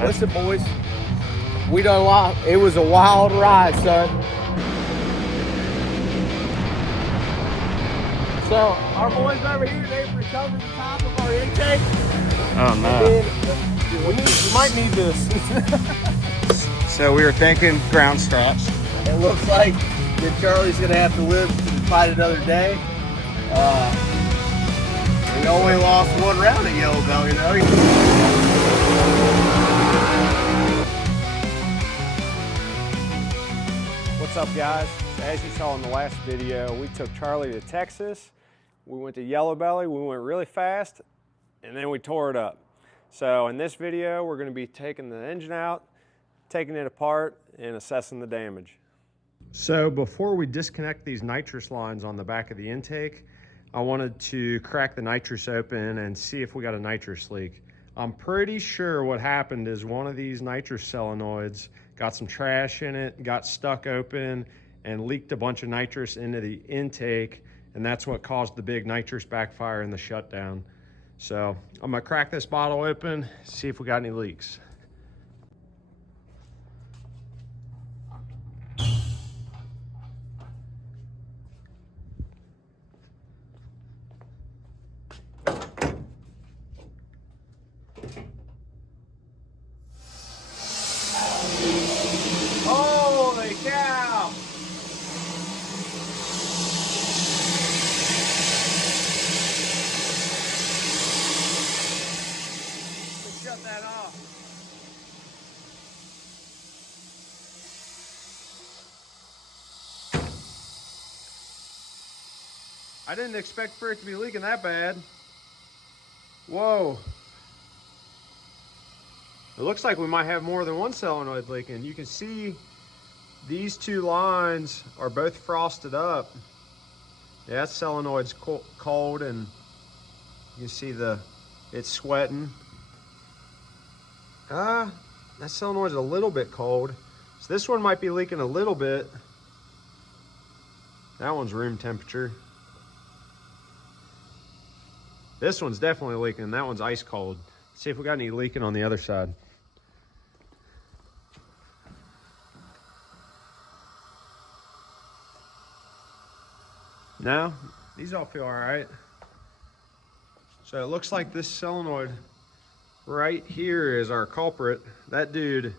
Listen, boys, we done a lot. It was a wild ride, son. So our boys over here, they've recovered the top of our intake. Oh no. We might need this. So we were thinking ground straps. It looks like that Charlie's gonna have to live to fight another day. We only lost one round at Yellow Belly, though. What's up, guys? As you saw in the last video, we took Charlie to Texas. We went to Yellow Belly. We went really fast, and then we tore it up. So in this video, we're going to be taking the engine out, taking it apart, and assessing the damage. So before we disconnect these nitrous lines on the back of the intake, I wanted to crack the nitrous open and see if we got a nitrous leak. I'm pretty sure what happened is one of these nitrous solenoids got some trash in it, got stuck open, and leaked a bunch of nitrous into the intake, and that's what caused the big nitrous backfire and the shutdown. So I'm gonna crack this bottle open, see if we got any leaks. Holy cow! Let's shut that off. I didn't expect for it to be leaking that bad. Whoa. It looks like we might have more than one solenoid leaking. You can see these two lines are both frosted up. Yeah, that solenoid's cold, and you can see it's sweating. That solenoid's a little bit cold. So this one might be leaking a little bit. That one's room temperature. This one's definitely leaking. That one's ice cold. See if we got any leaking on the other side. No, these all feel all right. So it looks like this solenoid right here is our culprit. That dude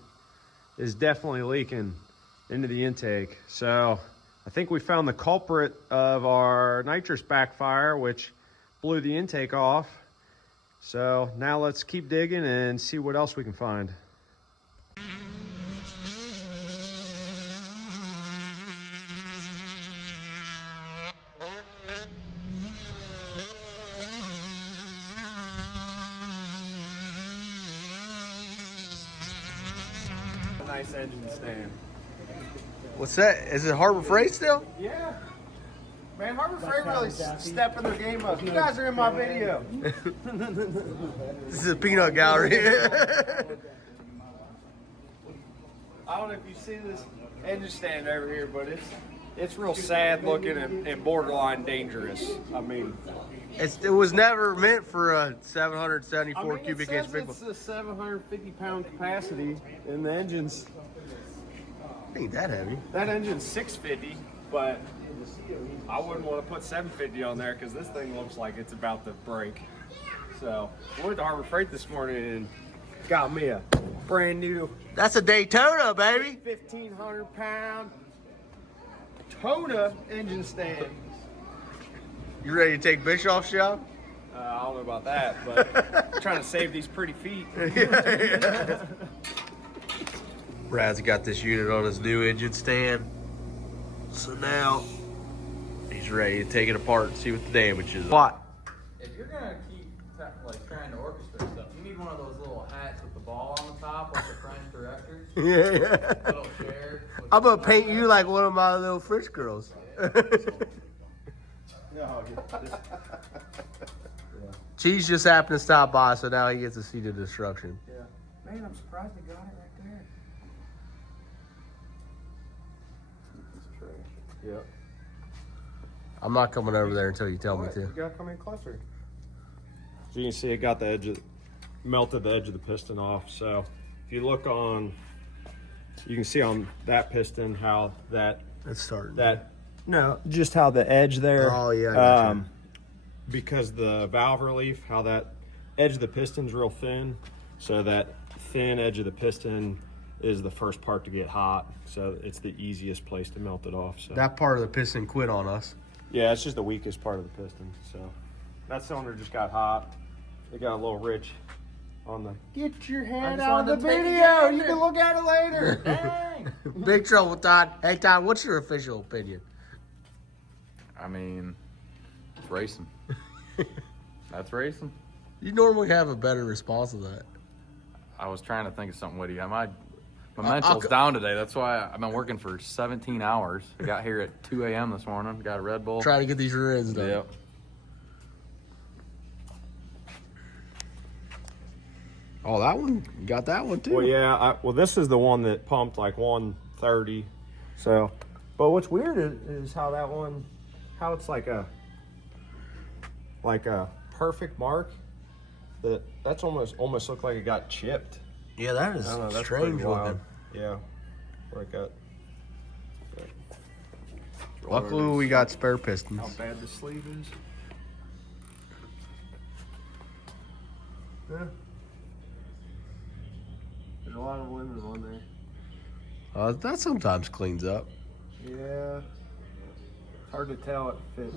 is definitely leaking into the intake. So I think we found the culprit of our nitrous backfire, which blew the intake off. So now let's keep digging and see what else we can find. Nice engine stand. What's that? Is it Harbor Freight still? Yeah. Man, Harbor Freight really stepping their game up. You guys are in my video. This is a peanut gallery. I don't know if you see this engine stand over here, but it's real sad looking and borderline dangerous. I mean, It was never meant for a 774 cubic it inch says big it's one. a 750 pound capacity, and the engine's Ain't that heavy. that engine's 650, but I wouldn't want to put 750 on there because this thing looks like it's about to break. So I went to Harbor Freight this morning and got me a brand new That's a Daytona, baby. 1,500 pound Toda engine stand. You ready to take Bischoff's shop? I don't know about that, but I'm trying to save these pretty feet. Brad's got this unit on his new engine stand. So now he's ready to take it apart and see what the damage is. What? If you're gonna keep like trying to orchestrate stuff, you need one of those little hats with the ball on the top, like the French directors. Yeah. Little chair. I'm gonna paint you like one of my little French girls. Cheese just happened to stop by, so now he gets to see the destruction. Yeah. Man, I'm surprised they got it right there. Yep. I'm not coming over there until you tell me to. You gotta come in closer. So you can see it got the edge of, melted the edge of the piston off. So if you look on, you can see on that piston how Let's start. just how the edge there. Oh, yeah, I gotcha. Because the valve relief, how that edge of the piston's real thin, so that thin edge of the piston is the first part to get hot, so it's the easiest place to melt it off. So That part of the piston quit on us. yeah, it's just the weakest part of the piston. So that cylinder just got hot. It got a little rich on the. Get your head just out of the wanted to take a video. gander. You can look at it later. Dang. Big trouble, Todd. Hey, Todd, what's your official opinion? I mean, it's racing. That's racing. You normally have a better response to that. I was trying to think of something witty. My mental's down today. That's why I've been working for 17 hours. I got here at 2 a.m. this morning. Got a Red Bull. Try to get these rear ends done. Yep. Oh, that one? You got that one too? Well, yeah. Well, this is the one that pumped like 130. So, but what's weird is how that one, how it's like a perfect mark. That's almost looked like it got chipped. Yeah, that is I don't know. That's strange pretty wild. looking. Yeah. Where it got. Luckily, we got spare pistons. How bad the sleeve is. Yeah. There's a lot of aluminum on there. That sometimes cleans up. Yeah. It's hard to tell if it.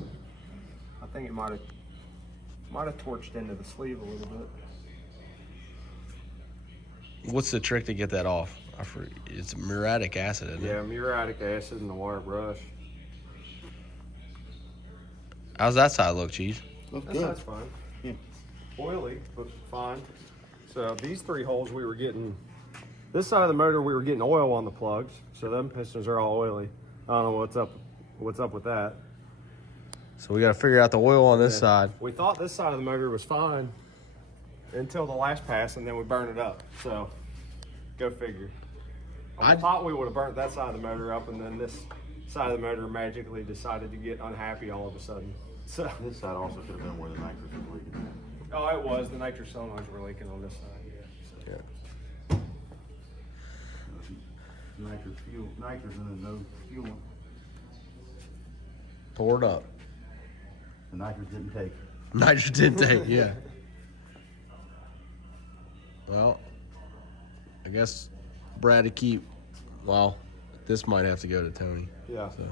I think it might have torched into the sleeve a little bit. What's the trick to get that off? It's muriatic acid, isn't it? Yeah, muriatic acid and the water brush. How's that side look, Cheese? That's fine. Oily, but fine. So these 3 holes we were getting, this side of the motor we were getting oil on the plugs. So them pistons are all oily. I don't know what's up with that. So we got to figure out the oil on this side. We thought this side of the motor was fine until the last pass, and then we burned it up. So go figure. I thought we would have burnt that side of the motor up, and then this side of the motor magically decided to get unhappy all of a sudden. So This side also could have been where the nitrous was leaking. oh, it was. The nitrous solenoids were leaking on this side. Yeah. So. Nitrous and then no fuel. Tore it up. The nitrous didn't take. Nitrous intake, yeah. Well, I guess Brad to keep. Well, this might have to go to Tony. Yeah. So.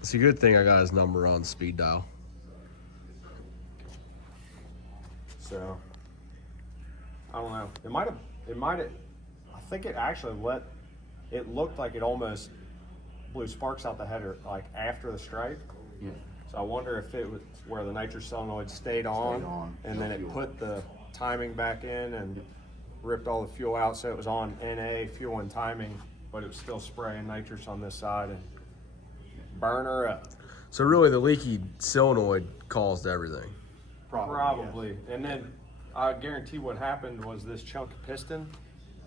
It's a good thing I got his number on speed dial. So I don't know. It might have. I think it actually it looked like it almost blew sparks out the header, like after the stripe. Yeah. So I wonder if it was where the nitrous solenoid stayed on, and then it put the timing back in and ripped all the fuel out, so it was on NA, fuel and timing, but it was still spraying nitrous on this side and burn her up. So really, the leaky solenoid caused everything. Probably. And then I guarantee what happened was this chunk of piston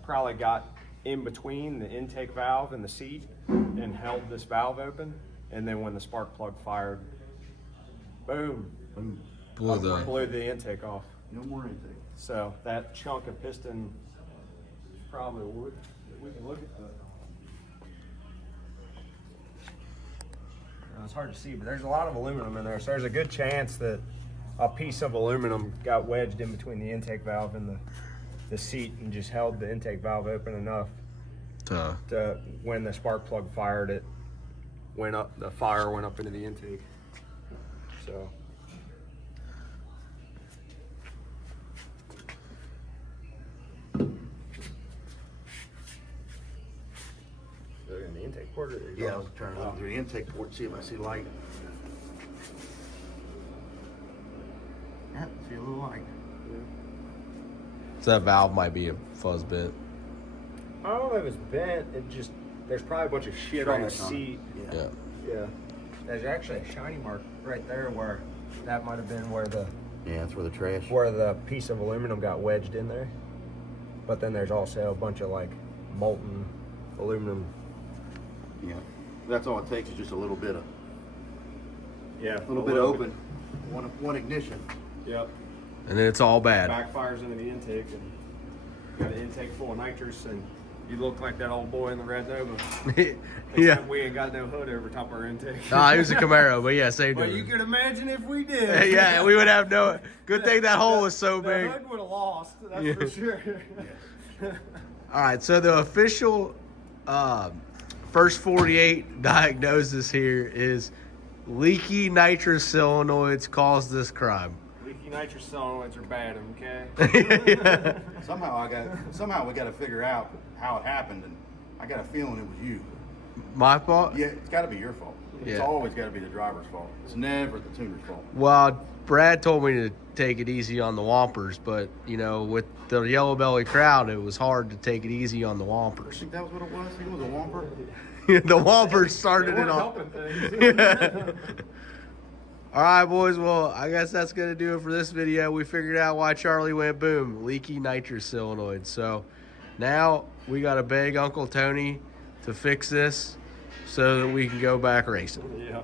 probably got in between the intake valve and the seat and held this valve open. And then when the spark plug fired, boom, blew the intake off. No more intake. So that chunk of piston probably would. We can look at that. It's hard to see, but there's a lot of aluminum in there. So there's a good chance that a piece of aluminum got wedged in between the intake valve and the seat and just held the intake valve open enough to when the spark plug fired, it went up. The fire went up into the intake. So. In the intake port. Yeah, I was trying to look through the intake port, see if I see light. Yeah, see a little light. So that valve might be a fuzz bit. I don't know if it's bent. It just there's probably a bunch of shit on the Scratch on it. seat. Yeah. Yeah. There's actually a shiny mark right there where that might have been where the Yeah, that's where the trash. piece of aluminum got wedged in there. But then there's also a bunch of like molten aluminum. Yeah. That's all it takes is just a little bit of Yeah. open. One ignition. Yep. And then it's all bad. Backfires into the intake, and got an intake full of nitrous, and you look like that old boy in the Red Nova. Yeah. Except we ain't got no hood over top of our intake. Nah, he was a Camaro, but yeah, same But difference. you can imagine if we did. Yeah, we would have no. Good thing that hole was so The big. hood would have lost, that's Yeah. for sure. All right, so the official first 48 diagnosis here is leaky nitrous solenoids caused this crime. Leaky nitrous solenoids are bad, okay? Somehow we got to figure out how it happened, and I got a feeling it was you. My fault? Yeah, it's got to be your fault. It's Yeah. always got to be the driver's fault. It's never the tuner's fault. Well, Brad told me to take it easy on the Wompers, but, you know, with the yellow belly crowd, it was hard to take it easy on the I Wompers. think that was what it was. He was a whomper. The Wompers started They it weren't all. helping things. All right, boys. Well, I guess that's going to do it for this video. We figured out why Charlie went boom. Leaky nitrous solenoid. So now we got to beg Uncle Tony to fix this so that we can go back racing. Yeah.